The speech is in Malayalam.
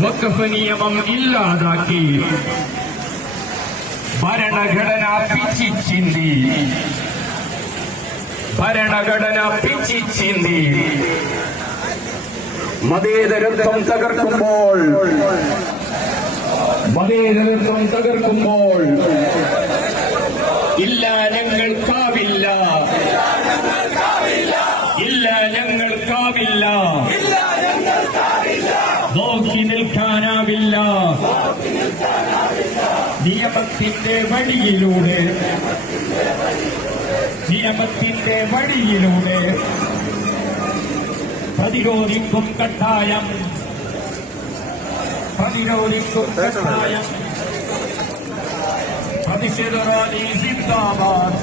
വഖഫ് നിയമം ഇല്ലാതാക്കി ഭരണഘടന പിച്ചിച്ചീന്തി മതേതരത്വം തകർക്കുമ്പോൾ ഇല്ല ഞങ്ങൾക്കാവില്ല, ഇല്ല ഞങ്ങൾക്കാവില്ല, നോക്കി നിൽക്കാനാവില്ല. നിയമത്തിന്റെ വഴിയിലൂടെ പ്രതിരോധിക്കും കട്ടായം, പ്രതിഷേധ റാലി ജിന്ദാബാദ്.